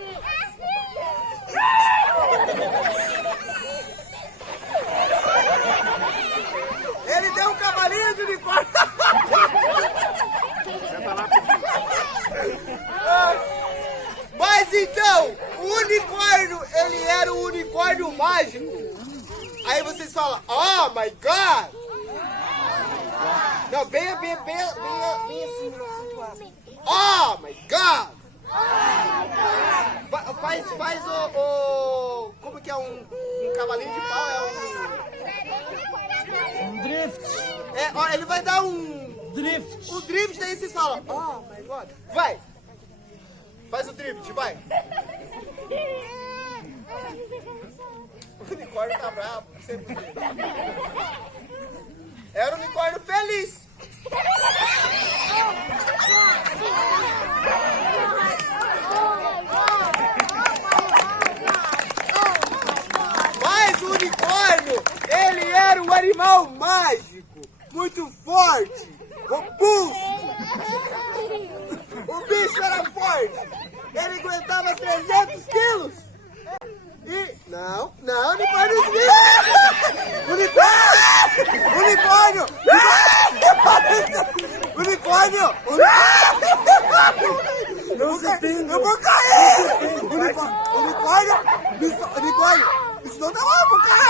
Ele deu um cavalinho de unicórnio. Mas então, o unicórnio, ele era um unicórnio mágico. Aí vocês falam, oh my God. Não, bem assim. Oh my God. Faz o como que é um cavalinho de pau? É Um drift. ó, ele vai dar um Drift. o drift, daí vocês falam, oh my God. Vai. Faz o drift, vai. O unicórnio tá bravo. Sempre. Era um unicórnio feliz. Mas o unicórnio, ele era um animal mágico, muito forte, robusto. O bicho era forte. Ele aguentava 300 quilos. E... Não, unicórnio. Unicórnio. Não se tem. Eu vou cair. Unicórnio. Isso não dá lá, eu vou cair.